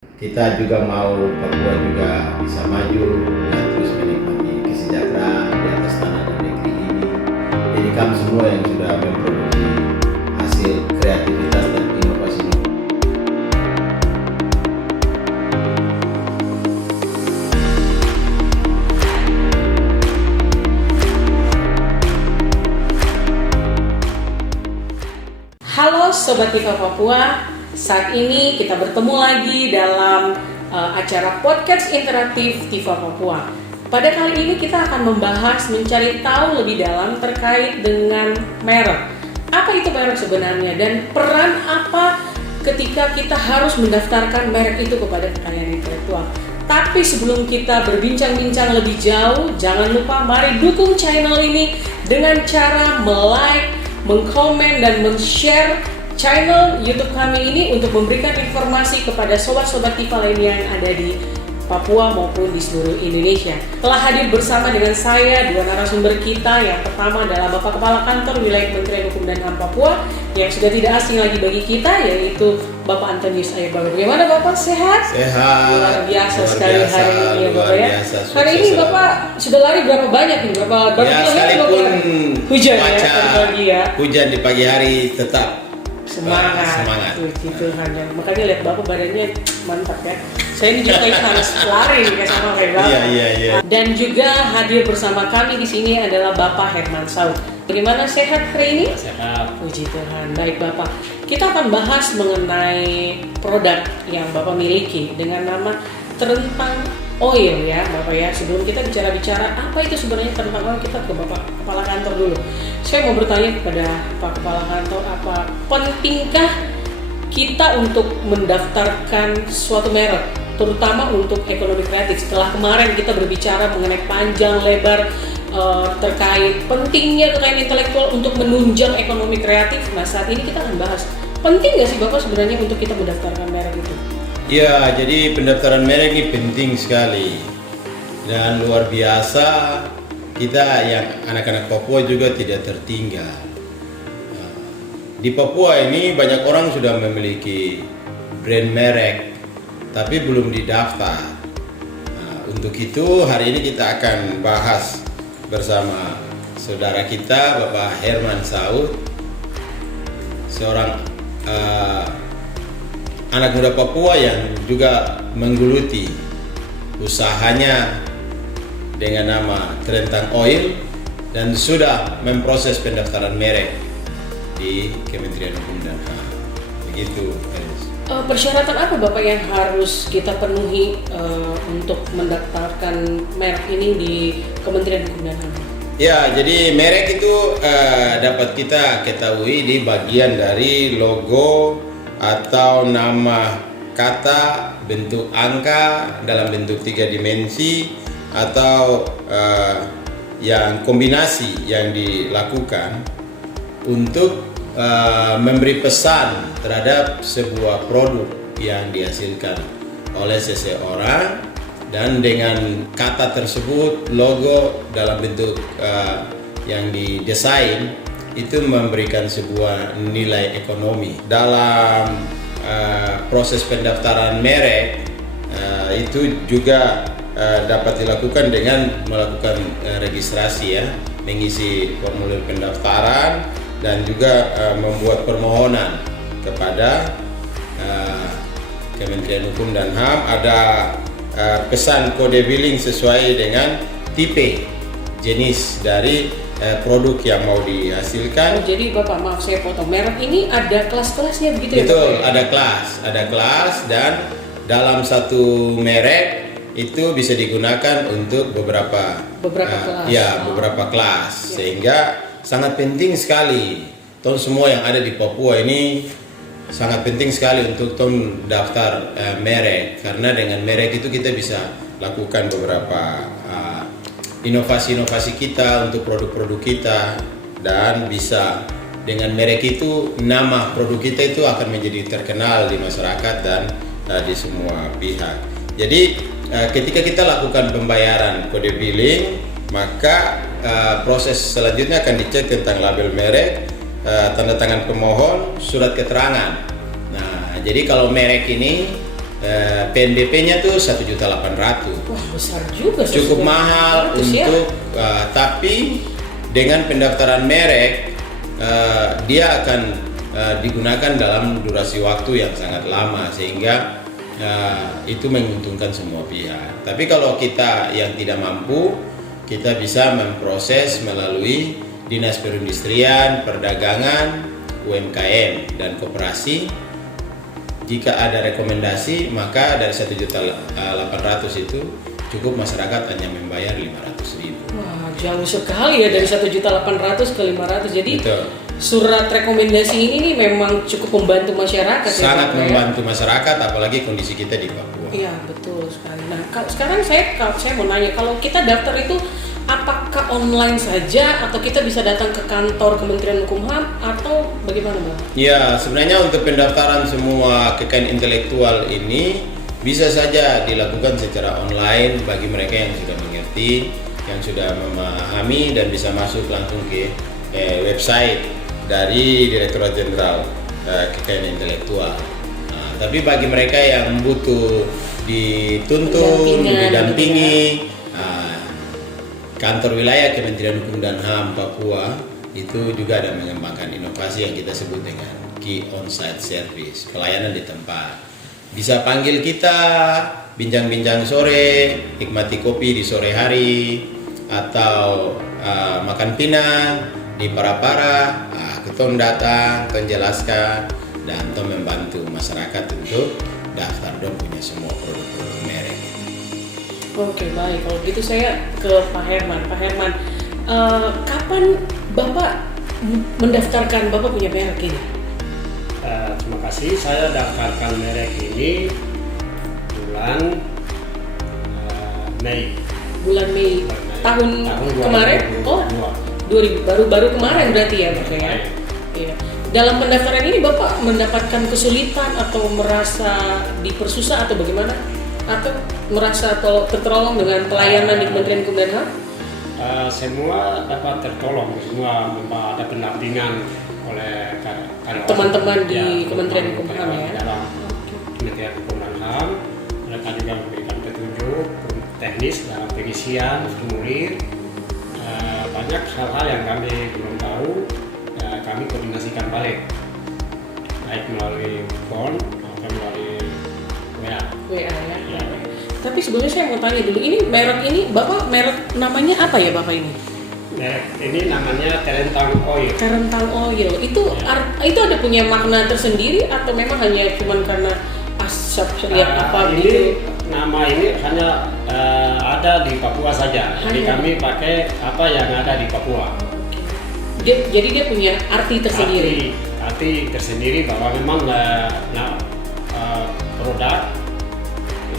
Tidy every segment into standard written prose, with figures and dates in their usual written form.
Kita juga mau Papua juga bisa maju dan terus menikmati kesejahteraan di atas tanah dan negeri ini. Jadi kami semua yang sudah memproduksi hasil kreativitas dan inovasi ini. Halo Sobat Tiva Papua, saat ini kita bertemu lagi dalam acara podcast interaktif Tiva Papua. Pada kali ini kita akan membahas mencari tahu lebih dalam terkait dengan merek. Apa itu merek sebenarnya dan peran apa ketika kita harus mendaftarkan merek itu kepada kekayaan intelektual. Tapi sebelum kita berbincang-bincang lebih jauh, jangan lupa mari dukung channel ini dengan cara like, mengkomen dan men-share channel YouTube kami ini untuk memberikan informasi kepada sobat-sobat Tiva lainnya yang ada di Papua maupun di seluruh Indonesia. Telah hadir bersama dengan saya dua narasumber kita. Yang pertama adalah Bapak Kepala Kantor Wilayah Kementerian Hukum dan HAM Papua yang sudah tidak asing lagi bagi kita, yaitu Bapak Antonius Ayurbaga. Bagaimana Bapak, sehat? Sehat. Luar biasa sekali hari ini ya Bapak ya. Hari ini sukses. Bapak sudah lari berapa banyak nih? Berapa Ya, kilometer sekalipun Bapak? Hujan ya cuaca tadi pagi ya. hujan di pagi hari tetap Semangat. Puji Tuhan. Makanya lihat Bapak badannya mantap ya. Saya ini juga harus lari nih sama kayak Bapak. Iya. Dan juga hadir bersama kami di sini adalah Bapak Herman Saud. Bagaimana, sehat hari ini? Sehat. Puji Tuhan. Baik Bapak. Kita akan bahas mengenai produk yang Bapak miliki dengan nama Terentang Oil ya Bapak ya. Sebelum kita bicara apa itu sebenarnya Terentang Oil, kita ke Bapak Kepala Kantor dulu. Saya mau bertanya kepada Pak Kepala Kantor, apa pentingkah kita untuk mendaftarkan suatu merek, terutama untuk ekonomi kreatif? Setelah kemarin kita berbicara mengenai panjang lebar terkait pentingnya kekayaan intelektual untuk menunjang ekonomi kreatif. Nah saat ini kita akan bahas, penting nggak sih Bapak sebenarnya untuk kita mendaftarkan merek itu? Ya, jadi pendaftaran merek ini penting sekali dan luar biasa. Kita yang anak-anak Papua juga tidak tertinggal. Di Papua ini banyak orang sudah memiliki brand merek, tapi belum didaftar. Untuk itu hari ini kita akan bahas bersama saudara kita Bapak Herman Saud, seorang anak muda Papua yang juga menggeluti usahanya dengan nama Terentang Oil dan sudah memproses pendaftaran merek di Kementerian Hukum dan HAM. Begitu, Eris. Persyaratan apa Bapak yang harus kita penuhi untuk mendaftarkan merek ini di Kementerian Hukum dan HAM? Ya, jadi merek itu dapat kita ketahui di bagian dari logo atau nama kata, bentuk angka dalam bentuk 3 dimensi atau yang kombinasi yang dilakukan untuk memberi pesan terhadap sebuah produk yang dihasilkan oleh seseorang, dan dengan kata tersebut, logo dalam bentuk yang didesain itu memberikan sebuah nilai ekonomi. Dalam proses pendaftaran merek itu juga dapat dilakukan dengan melakukan registrasi ya, mengisi formulir pendaftaran dan juga membuat permohonan kepada Kementerian Hukum dan HAM. Ada pesan kode billing sesuai dengan tipe jenis dari produk yang mau dihasilkan. Jadi Bapak, maaf saya potong, merek ini ada kelas-kelasnya begitu ya? Betul, Bapak? ada kelas dan dalam satu merek itu bisa digunakan untuk beberapa kelas. Ya, beberapa kelas. Sehingga sangat penting sekali ton semua yang ada di Papua ini sangat penting sekali untuk ton daftar merek, karena dengan merek itu kita bisa lakukan beberapa inovasi-inovasi kita untuk produk-produk kita, dan bisa dengan merek itu nama produk kita itu akan menjadi terkenal di masyarakat dan di semua pihak. Jadi ketika kita lakukan pembayaran kode billing, maka proses selanjutnya akan dicek tentang label merek, tanda tangan pemohon, surat keterangan. Nah, jadi kalau merek ini PNBP-nya tuh 1.800.000. Wah, besar juga. Cukup mahal untuk tapi dengan pendaftaran merek dia akan digunakan dalam durasi waktu yang sangat lama sehingga itu menguntungkan semua pihak. Tapi kalau kita yang tidak mampu, kita bisa memproses melalui Dinas Perindustrian, Perdagangan, UMKM dan Koperasi. Jika ada rekomendasi, maka dari 1.800.000 itu cukup masyarakat hanya membayar 500.000. Wah, jauh sekali ya dari 1.800.000 ke 500. Jadi Betul. Surat rekomendasi ini nih memang cukup membantu masyarakat. Sangat ya, membantu masyarakat, apalagi kondisi kita di Papua. Iya, betul sekali. Nah, sekarang saya mau nanya, kalau kita daftar itu apakah online saja atau kita bisa datang ke kantor Kementerian Hukum HAM atau bagaimana, Bang? Ya, sebenarnya untuk pendaftaran semua kekayaan intelektual ini bisa saja dilakukan secara online bagi mereka yang sudah mengerti, yang sudah memahami dan bisa masuk langsung ke website dari Direktorat Jenderal Kekayaan Intelektual. Nah, tapi bagi mereka yang butuh dituntun, didampingi, kantor wilayah Kementerian Hukum dan HAM Papua itu juga ada mengembangkan inovasi yang kita sebut dengan Key On-Site Service, pelayanan di tempat. Bisa panggil kita, bincang-bincang sore, nikmati kopi di sore hari, atau makan pinang di Parapara, kita datang, kita jelaskan, dan kita membantu masyarakat untuk daftar dong punya semua produk-produk merek. Oke, baik. Kalau gitu saya ke Pak Herman. Pak Herman, kapan Bapak mendaftarkan Bapak punya merek ini? Terima kasih. Saya daftarkan merek ini bulan Mei. Bulan Mei. Tahun kemarin? 2022. Oh, 2000, baru kemarin berarti ya, Bapak ya? Iya. Dalam pendaftaran ini Bapak mendapatkan kesulitan atau merasa dipersusah atau bagaimana? Atau merasa tertolong dengan pelayanan di Kementerian Hukum dan HAM? Semua dapat tertolong, semua ada pendampingan oleh karyawan teman-teman di Kementerian Hukum dan HAM ya. Dalam Kementerian Hukum dan HAM, mereka juga memberikan petunjuk teknis dalam pengisian formulir. Banyak hal-hal yang kami belum tahu, kami koordinasikan balik, baik melalui phone atau melalui WA ya. Tapi sebelumnya saya mau tanya dulu, ini merek ini Bapak merek namanya apa ya Bapak ini? Merek ini namanya Terentang Oil. Terentang Oil itu itu ada punya makna tersendiri atau memang hanya cuman karena asap lihat apa ini, gitu? Nama ini hanya ada di Papua saja. Jadi kami pakai apa yang ada di Papua. Jadi dia punya arti tersendiri. Arti tersendiri bahwa memang produk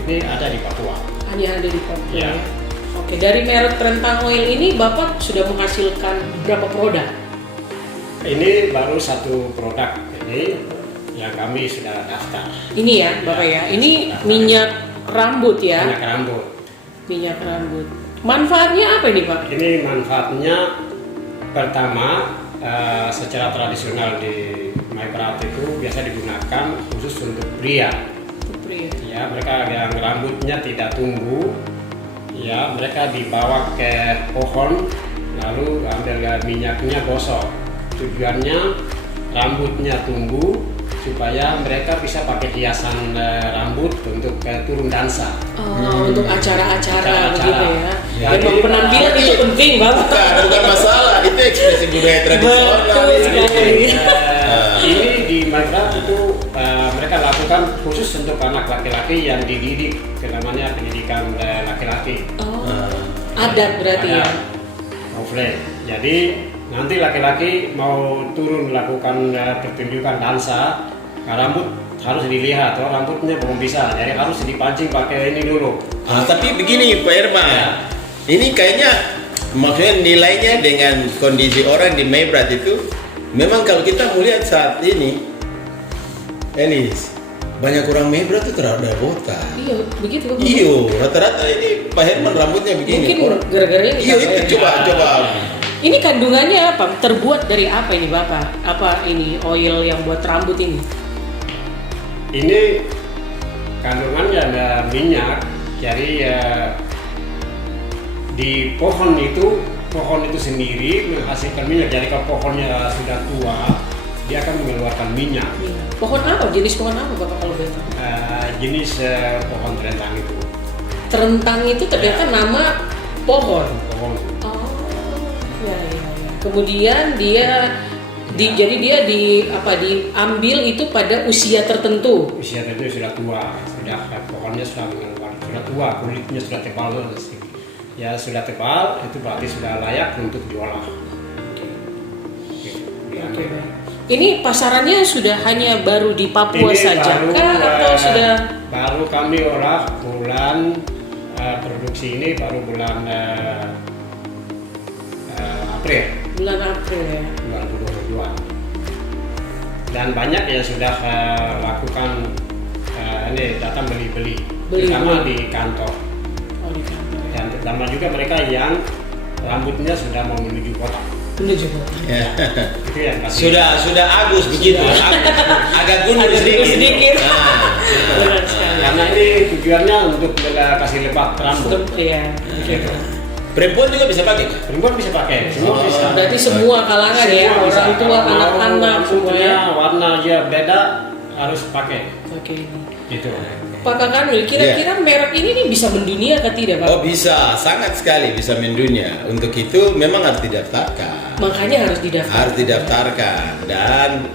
ini ada di Papua. Hanya ada di Papua. Ya. Oke, dari merek Terentang Oil ini Bapak sudah menghasilkan berapa produk? Ini baru satu produk ini yang kami sudah daftar. Ini ya, Bapak ya. Ini minyak rambut ya. Minyak rambut. Minyak rambut. Manfaatnya apa ini, Pak? Ini manfaatnya pertama secara tradisional di Maibrat itu biasa digunakan khusus untuk pria. Ya, mereka yang rambutnya tidak tumbuh, ya mereka dibawa ke pohon lalu ambil minyaknya gosok. Tujuannya rambutnya tumbuh supaya mereka bisa pakai hiasan rambut untuk turun dansa. Untuk acara-acara begitu ya. Jadi penampilan itu penting banget. Bukan masalah, itu ekspresi budaya tradisional. Betul sekali. Ini di Maibrat itu mereka lakukan khusus untuk anak laki-laki yang dididik, namanya pendidikan laki-laki. Adat berarti ya. Boleh. Jadi nanti laki-laki mau turun melakukan pertunjukan dansa, rambut harus dilihat, rambutnya belum bisa, jadi harus dipancing pakai ini dulu. Tapi begini Pak Herman, ini kayaknya maksudnya nilainya dengan kondisi orang di Maibrat itu, memang kalau kita melihat saat ini, Elis, banyak orang Maibrat itu terada botak. Iya, begitu. Iya, rata-rata ini Pak Herman rambutnya begini. Mungkin gara-gara ini. Iya itu coba. Ini kandungannya apa? Terbuat dari apa ini Bapak? Apa ini oil yang buat rambut ini? Ini kandungannya ada minyak. Jadi di pohon itu sendiri menghasilkan minyak. Jadi kalau pohonnya sudah tua, dia akan mengeluarkan minyak. Pohon apa? Jenis pohon apa Bapak kalau boleh tahu? Jenis pohon terentang itu. Terentang itu ternyata nama pohon. Pohon. Oh, ya. Kemudian jadi dia diambil itu pada usia tertentu. Usia tertentu sudah tua, pohonnya sudah tua, kulitnya sudah tebal. Ya sudah tebal, itu berarti sudah layak untuk diolah. Oke. Ini pasarannya sudah hanya baru di Papua saja atau sudah? Baru kami olah bulan produksi ini baru bulan April. Bulan April ya. 2022. Dan banyak yang sudah lakukan ini datang beli, terutama di kantor. Oh, di kantor. Dan terutama juga mereka yang rambutnya sudah mau menuju kota. Menuju kota. Ya. Itu yang pasti. Sudah agus begitu, agak gundul sedikit. Benar sekali. Karena ini tujuannya untuk kasih lebat rambut. Iya. Gitu. Perempuan juga bisa pakai? Perempuan bisa pakai, semua bisa. Berarti semua kalangan ya, orang tua, anak-anak semuanya. Warna aja beda harus pakai. Oke. Gitu. Pak Kakanul, kira-kira merek ini nih bisa mendunia atau tidak Pak? Oh bisa, sangat sekali bisa mendunia. Untuk itu memang harus didaftarkan. Makanya harus didaftarkan. Harus didaftarkan dan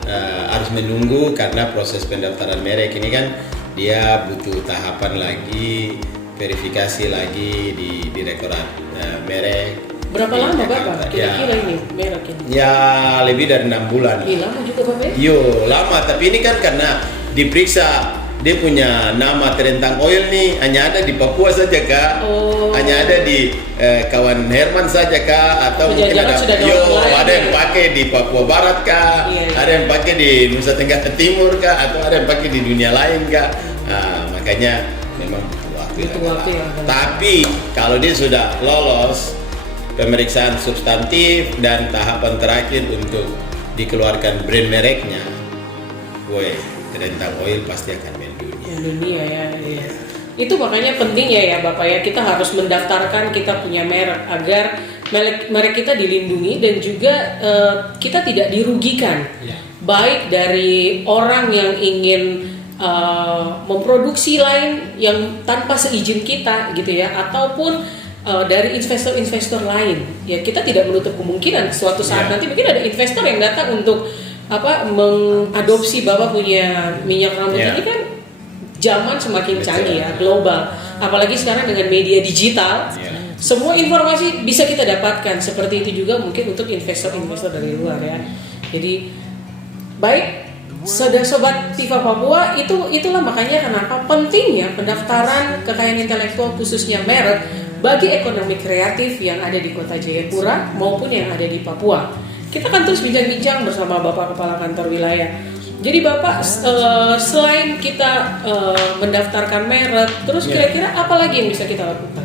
harus menunggu karena proses pendaftaran merek ini kan dia butuh tahapan lagi, verifikasi lagi di Direktorat Merek. Berapa lama Bapak kira-kira ini merek ini? Ya lebih dari 6 bulan. Lama juga Bapak ya? Yo lama, tapi ini kan karena diperiksa dia punya nama terentang oil nih hanya ada di Papua saja kak, hanya ada di kawan Herman saja kak, atau mungkin ada yang pakai di Papua Barat kak, ada yang pakai di Nusa Tenggara Timur kak, atau ada yang pakai di dunia lain kak. Makanya memang butuh waktu. Tapi kalau dia sudah lolos pemeriksaan substantif dan tahapan terakhir untuk dikeluarkan brand mereknya, terentang oil pasti akan mendunia ya. Itu makanya penting ya Bapak ya, kita harus mendaftarkan kita punya merek agar merek kita dilindungi dan juga kita tidak dirugikan, baik dari orang yang ingin memproduksi lain yang tanpa seizin kita gitu ya, ataupun dari investor-investor lain ya. Kita tidak menutup kemungkinan suatu saat nanti mungkin ada investor yang datang untuk mengadopsi Bapak punya minyak rambut ini kan. Zaman semakin canggih ya, global. Apalagi sekarang dengan media digital, semua informasi bisa kita dapatkan. Seperti itu juga mungkin untuk investor-investor dari luar ya. Jadi baik, sobat Tifa Papua, itulah makanya kenapa pentingnya pendaftaran kekayaan intelektual khususnya merek bagi ekonomi kreatif yang ada di Kota Jayapura maupun yang ada di Papua. Kita akan terus bincang-bincang bersama Bapak Kepala Kantor Wilayah. Jadi Bapak, selain kita mendaftarkan merek, terus kira-kira apa lagi yang bisa kita lakukan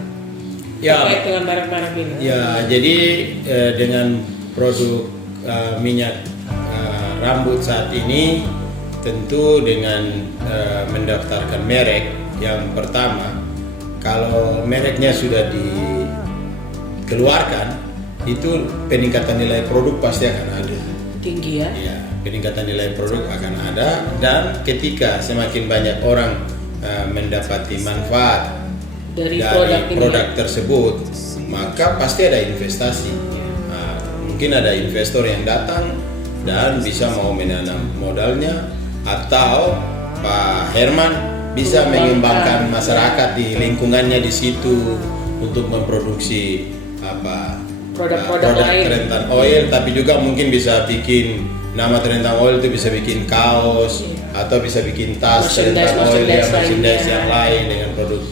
terkait dengan merek-merek ini? Ya, jadi dengan produk minyak rambut saat ini, tentu dengan mendaftarkan merek, yang pertama, kalau mereknya sudah dikeluarkan, itu peningkatan nilai produk pasti akan ada. Tinggi ya? Ya, peningkatan nilai produk akan ada, dan ketika semakin banyak orang mendapati manfaat dari produk tersebut, maka pasti ada investasi. Mungkin ada investor yang datang dan bisa mau menanam modalnya, atau Pak Herman bisa mengembangkan masyarakat di lingkungannya di situ untuk memproduksi produk terentang oil, tapi juga mungkin bisa bikin nama terentang oil itu bisa bikin kaos atau bisa bikin tas terentang oil ya, merchandise yang lain dengan produk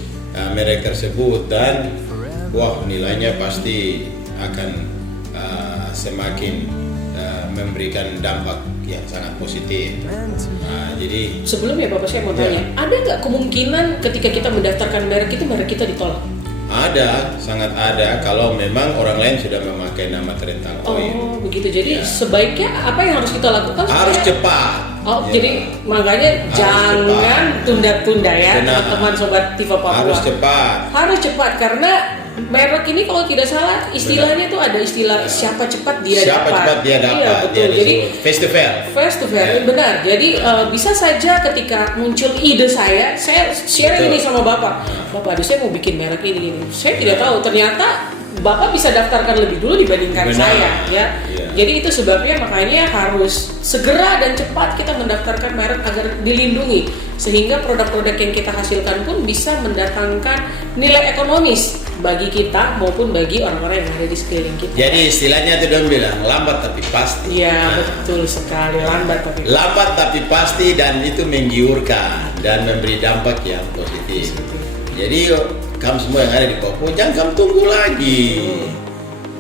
merek tersebut, dan nilainya pasti akan semakin memberikan dampak yang sangat positif. Jadi sebelumnya Bapak, saya mau tanya, ada nggak kemungkinan ketika kita mendaftarkan merek itu merek kita ditolak? Ada, sangat ada kalau memang orang lain sudah memakai nama terentang oil. Oh begitu, jadi sebaiknya apa yang harus kita lakukan? Harus cepat. Oh, Ya. jadi makanya Harus jangan cepat. tunda-tunda ya, Benar. teman-teman sobat Tiva Papua. Harus cepat. Harus cepat karena merek ini kalau tidak salah istilahnya tuh ada istilah siapa cepat dia Siapa dapat. cepat dia dapat. Iya betul. Dia Jadi disebut face to face. face to face Ya. benar. Jadi bisa saja ketika muncul ide saya share Betul. ini sama Bapak. Bapak, aduh saya mau bikin merek ini. Saya tidak tahu ternyata Bapak bisa daftarkan lebih dulu dibandingkan Benar. saya ya. Iya. Jadi itu sebabnya makanya harus segera dan cepat kita mendaftarkan merek agar dilindungi sehingga produk-produk yang kita hasilkan pun bisa mendatangkan nilai ekonomis bagi kita maupun bagi orang-orang yang ada di sekeliling kita. Jadi istilahnya itu dong bilang lambat tapi pasti. Iya Nah, betul sekali, lambat tapi lambat tapi pasti, dan itu menggiurkan dan memberi dampak yang positif. Jadi kamu semua yang ada di Papua jangan kamu tunggu lagi.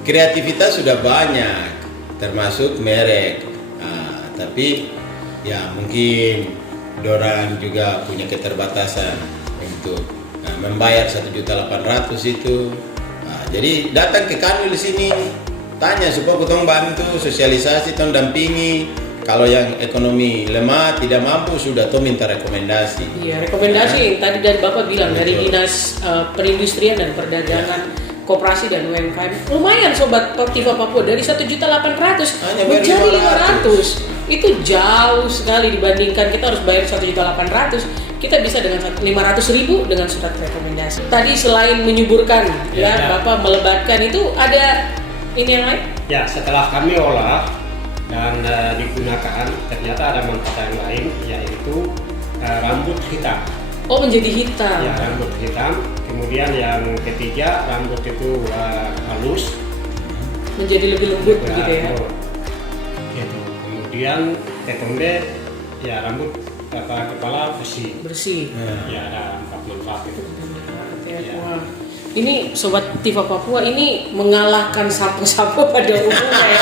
Kreativitas sudah banyak, termasuk merek. Nah, tapi ya mungkin dorang juga punya keterbatasan untuk membayar 1.800.000 itu. Nah, jadi datang ke kami di sini, tanya supaya kita bantu sosialisasi, tong dampingi. Kalau yang ekonomi lemah tidak mampu sudah tuh minta rekomendasi. Iya, rekomendasi tadi dari Bapak bilang dari Betul. Dinas Perindustrian dan Perdagangan Koperasi dan UMKM. Lumayan sobat Tiva Papua dari 1.800.000 Hanya bayar menjadi 500. 500. Itu jauh sekali dibandingkan kita harus bayar 1.800.000. Kita bisa dengan 500.000 dengan surat rekomendasi. Tadi selain menyuburkan ya, Ya. Bapak melebatkan itu ada ini yang lain? Ya, setelah kami olah dan digunakan, ternyata ada manfaat yang lain, yaitu rambut hitam. Oh, menjadi hitam. Ya, rambut hitam. Kemudian yang ketiga, rambut itu halus. Menjadi lebih lembut begitu ya. Gitu. Kemudian ketombe, ya rambut kepala bersih. Bersih. Ya, ada 4 manfaat itu. Ya. Wah, ini sobat Tiva Papua ini mengalahkan sampo-sampo pada umumnya ya.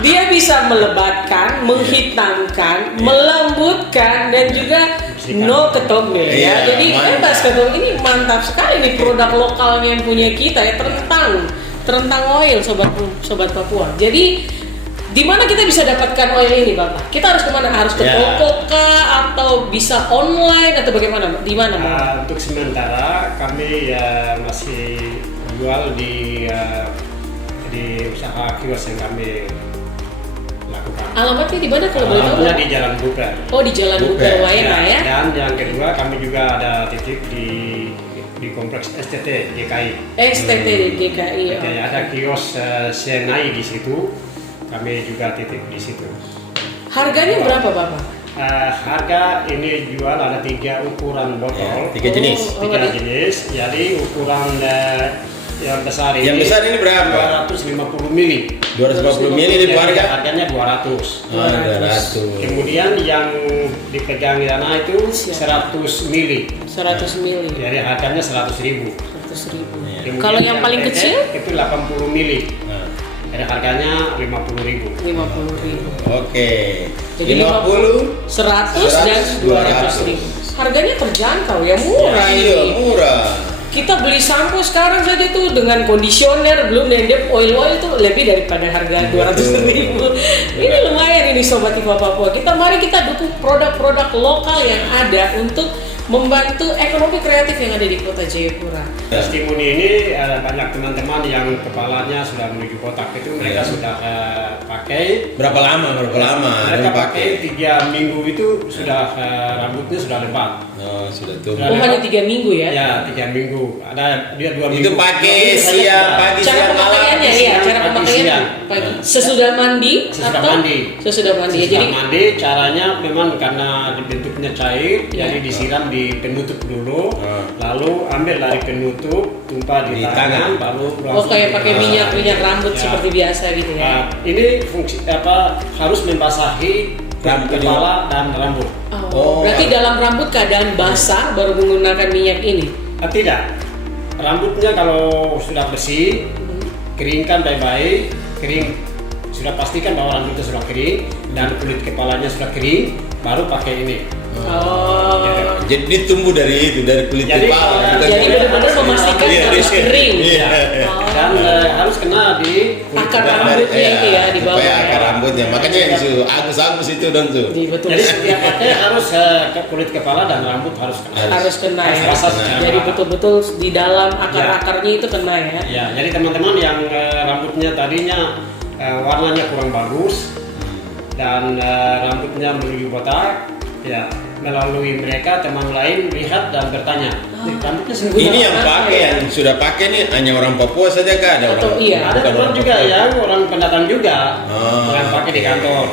Dia bisa melebatkan, menghitamkan, melembutkan dan juga Bersihkan. no ketombe ya. Iya, Jadi mantap. bebas ketombe ini mantap sekali nih produk lokalnya yang punya kita ya, terentang oil sobat Papua. Jadi di mana kita bisa dapatkan oil ini, Bapak? Kita harus kemana? Harus ke Ya. toko kah atau bisa online atau bagaimana? Di mana, Bapak? Untuk sementara kami masih jual di usaha kios yang kami lakukan. Alamatnya di mana kalau boleh tahu? Alamatnya di Jalan Buper. Oh, di Jalan Buper. Buper Wayana ya. Dan yang kedua kami juga ada titik di kompleks STT GKI. STT di GKI. Jadi ada kios Senai di situ. Kami juga titik di situ. Harganya berapa, Bapak? Harga ini jual ada 3 ukuran botol. Ya, 3 jenis. Oh, 3 ada. jenis. Jadi ukuran yang besar ini. Yang besar ini berapa? 250 mili. 250 mili di harga? Harganya 200. 200. Kemudian yang dipegang Yana itu 100 mili. 100 mili. Jadi harganya 100.000. 100.000. Kemudian Kalau yang paling PT kecil? itu 80 mili. Nah, Jadi harganya 50.000. 50.000. oke. Jadi 50. 100 dan 200.000. Harganya terjangkau ya, murah Iya, ini. murah. Kita beli sampo sekarang saja tuh dengan kondisioner belum nendep oil tuh lebih daripada harga 200.000. Ini lumayan ini sobat Tiva Papua. Mari kita dukung produk-produk lokal yang ada untuk membantu ekonomi kreatif yang ada di Kota Jayapura. Testimoni ini ada banyak teman-teman yang kepalanya sudah menuju kotak itu mereka Iya. sudah pakai. Berapa lama Mereka dia pakai 3 minggu itu sudah rambutnya sudah lebat. Oh, sudah tumbuh. Oh, hanya 3 minggu ya? Ya 3 minggu. Ada dia 2 minggu. Itu pakai 2 minggu saja siang, sudah. pagi, Cara siang, malam. pemakaiannya ya, siang, cara pagi, pemakaiannya siang. pagi. Sesudah mandi Sesudah atau mandi. sesudah mandi ya. Sesudah Jadi mandi caranya memang karena bentuknya cair, Ya. jadi disiram di penutup dulu, Ah. lalu ambil dari penutup, tumpah di Di tangan, tangan. baru oh kayak pakai minyak rambut Ya. seperti biasa gitu ya. Nah, ini fungsi harus membasahi Rambut kepala dan rambut. Oh. Berarti dalam rambut keadaan basah baru menggunakan minyak ini. Tidak, rambutnya kalau sudah bersih, keringkan baik-baik, kering sudah pastikan bahwa rambutnya sudah kering dan kulit kepalanya sudah kering, baru pakai ini. Oh. Jadi tumbuh dari kulit Jadi, kepala. bukan Jadi benar-benar memastikan Iya, harus iya. kering. Iya. Oh. Dan harus kena di kulit. Akar Dan rambutnya itu ya di bawah. supaya ya. akar rambutnya. Makanya yang agus-agus itu dong tuh. Iya, betul. Jadi setiap pakai harus ke kulit kepala dan rambut harus kena. Harus kena ya. Harus kena. Jadi betul-betul di dalam akar-akarnya itu kena ya. Ya, jadi teman-teman yang rambutnya tadinya warnanya kurang bagus dan rambutnya menuju botak, ya melalui mereka teman lain lihat dan bertanya, rambutnya segini. Ini yang pakai, yang sudah pakai nih hanya orang Papua saja kah? Ada Atau orang? iya, Ada bukan teman orang juga Papua? yang orang pendatang juga yang pakai di oke. kantor,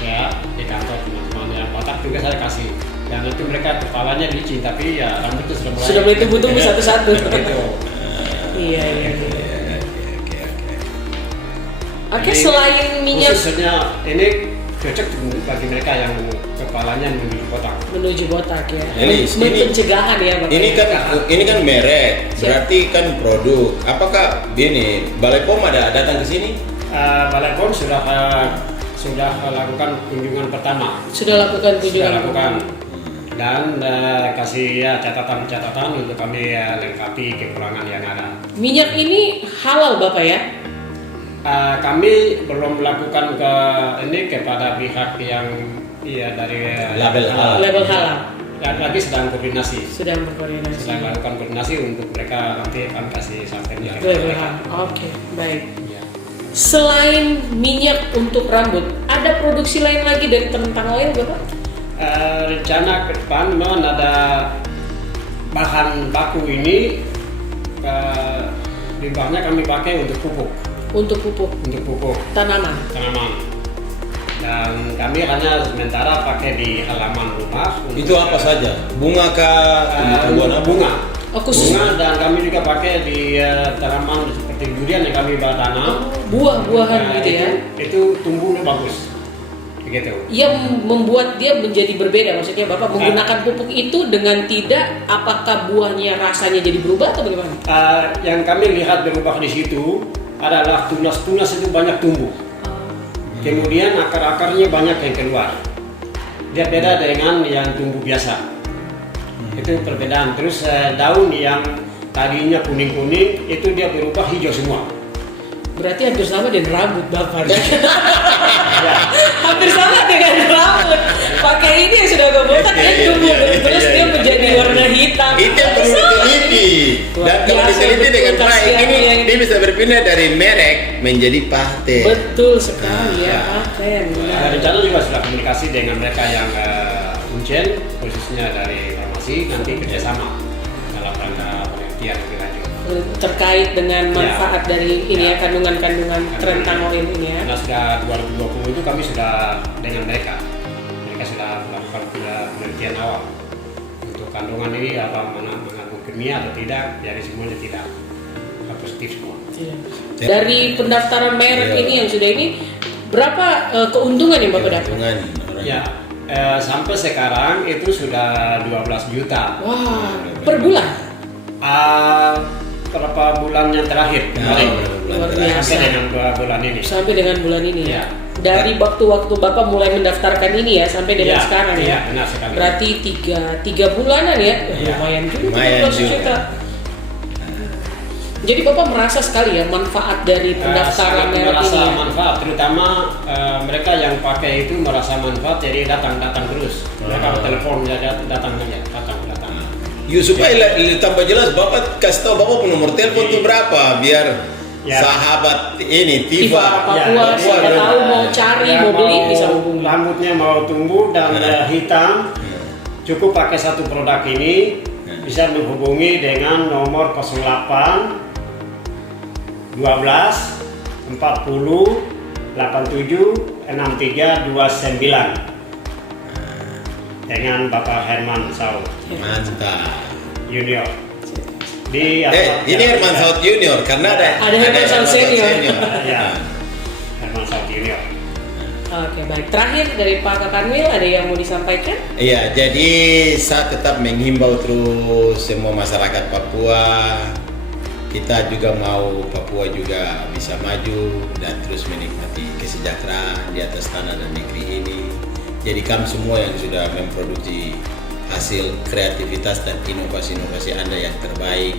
ya di kantor teman-teman yang botak juga saya kasih. Dan itu mereka kepalanya licin tapi ya rambutnya Sudah mulai tumbuh-tumbuh satu-satu. Gitu. Iya, iya. Oke. Oke, Ini selain minyak khususnya ini cocok bagi mereka yang kepalanya menuju botak. menuju botak ya. Ini- Pencegahan ya, Bapak. Ini kan merek, berarti kan produk. Apakah gini, Balai POM ada datang ke sini? Balai POM sudah lakukan kunjungan pertama. Sudah lakukan Sudah kunjungan. lakukan dan kasih ya catatan-catatan untuk kami lengkapi kekurangan yang ada. Minyak ini halal Bapak ya? Kami belum melakukan kepada pihak yang dari Label halal. Label halal. Dan lagi sedang koordinasi. Sedang berkoordinasi. Sedang lakukan koordinasi untuk mereka nanti kami kasih sampelnya. Label halal. Oke, baik. Ya. Selain minyak untuk rambut, ada produksi lain lagi dari kentang oil Bapak? Rencana ke depan memang ada bahan baku ini limbahnya kami pakai untuk pupuk Untuk pupuk tanaman. dan kami hanya sementara pakai di halaman rumah untuk Itu apa saja? Bunga kah? Tumbuh-tumbuhan apa? bunga Oh, khusus bunga dan kami juga pakai di tanaman seperti durian yang kami tanam. buah-buahan Nah, gitu ya. itu tumbuhnya bagus begitu. Yang membuat dia menjadi berbeda, maksudnya Bapak menggunakan pupuk itu dengan tidak, apakah buahnya rasanya jadi berubah atau bagaimana? Yang kami lihat berubah di situ adalah tunas-tunas itu banyak tumbuh. Kemudian akar-akarnya banyak yang keluar. Dia beda dengan yang tumbuh biasa. Itu perbedaan. Terus daun yang tadinya kuning-kuning itu dia berubah hijau semua. Berarti hampir sama dengan rambut Bapak. Ya. Hampir sama dengan rambut. Pakai ini yang sudah agak botak ya tumbuh terus dia menjadi warna hitam. Itu yang perlu diteliti. Dan kalau Biasa, diteliti betul, dengan baik, kasihan ini yang- dia bisa berpindah dari merek menjadi paten. Betul sekali ya, paten. Rencana juga sudah komunikasi dengan mereka yang Uncen, khususnya dari farmasi, nanti kerjasama dalam rangka penelitian lebih lanjut. Terkait dengan manfaat dari ini ya, kandungan-kandungan rentang oil ini ya. Karena sudah 2020 itu kami sudah dengan mereka sudah melakukan penelitian awal untuk kandungan ini apa mengandung kimia atau tidak, jadi semuanya tidak positif semua. Iya. Dari pendaftaran merek ini yang sudah ini, berapa keuntungan yang Bapak dapat? Keuntungan orang. Ya, sampai sekarang itu sudah 12 juta. Wah, per bulan? Berapa bulan yang terakhir kemarin Luar biasa. sampai dengan 2 bulan ini. Sampai dengan bulan ini ya. Ya. Dari waktu-waktu Bapak mulai mendaftarkan ini ya sampai dengan Ya, sekarang ya. iya, benar sekali. Berarti tiga bulanan ya. Iya. Lumayan juga. Lumayan 12 juga. juta. Jadi Bapak merasa sekali ya manfaat dari pendaftaran Sangat merek merasa ini. Ya? manfaat, terutama mereka yang pakai itu merasa manfaat, jadi datang terus. Mereka telepon saja datang. Yuk supaya tambah jelas, Bapak kasih tahu Bapak nomor telepon tuh berapa biar Ya. sahabat ini Tifa Tifa. Papua, Ya, siapa ya. tahu mau cari, Ya, mau beli bisa hubungi. rambutnya mau tumbuh dan hitam, cukup pakai satu produk ini, bisa menghubungi dengan nomor 08 12 40 87 63 29 dengan Bapak Herman Saud Mantap. Junior. Di Ini Herman Saud Junior karena Ada Herman Saud Senior. Ya, Herman Saud Junior. Oke, baik. Terakhir dari Pak Kakanwil ada yang mau disampaikan? Iya, jadi saya tetap menghimbau terus semua masyarakat Papua. Kita juga mau Papua juga bisa maju dan terus menikmati kesejahteraan di atas tanah dan negeri ini. Jadi kamu semua yang sudah memproduksi hasil kreativitas dan inovasi-inovasi Anda yang terbaik,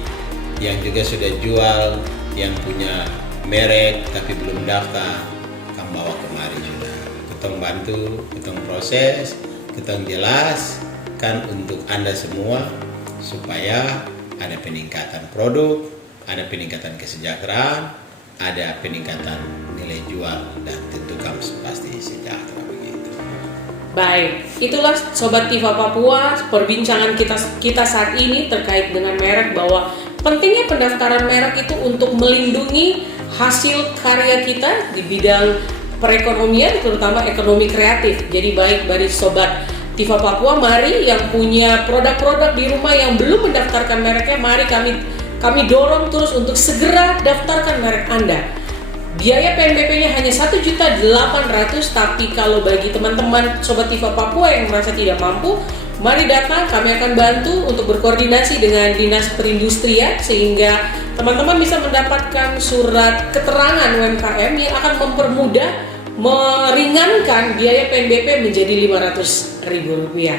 yang juga sudah jual, yang punya merek tapi belum daftar, kamu bawa kemari sudah. Kita bantu, kita proses, kita jelaskan untuk Anda semua supaya ada peningkatan produk, ada peningkatan kesejahteraan, ada peningkatan nilai jual, dan tentu kamu pasti sejahtera begitu. Baik, itulah Sobat Tifa Papua perbincangan kita saat ini terkait dengan merek, bahwa pentingnya pendaftaran merek itu untuk melindungi hasil karya kita di bidang perekonomian, terutama ekonomi kreatif. Jadi baik dari Sobat Tifa Papua, mari yang punya produk-produk di rumah yang belum mendaftarkan mereknya, mari kami dorong terus untuk segera daftarkan merek Anda. Biaya PNBP-nya hanya 1.800.000, tapi kalau bagi teman-teman Sobat Tifa Papua yang merasa tidak mampu, mari datang, kami akan bantu untuk berkoordinasi dengan Dinas Perindustrian sehingga teman-teman bisa mendapatkan surat keterangan UMKM yang akan mempermudah, meringankan biaya PNBP menjadi Rp500.000.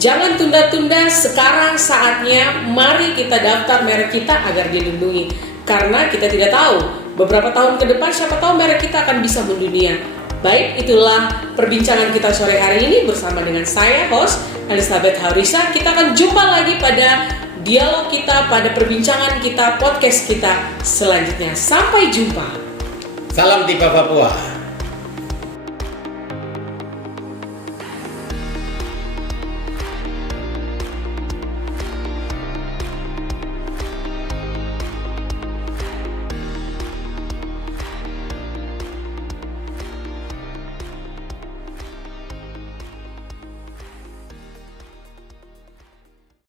Jangan tunda-tunda, sekarang saatnya mari kita daftar merek kita agar dilindungi. Karena kita tidak tahu, beberapa tahun ke depan siapa tahu merek kita akan bisa mendunia. Baik, itulah perbincangan kita sore hari ini bersama dengan saya, host Elizabeth Haurisa. Kita akan jumpa lagi pada dialog kita, pada perbincangan kita, podcast kita selanjutnya. Sampai jumpa. Salam Tifa Papua.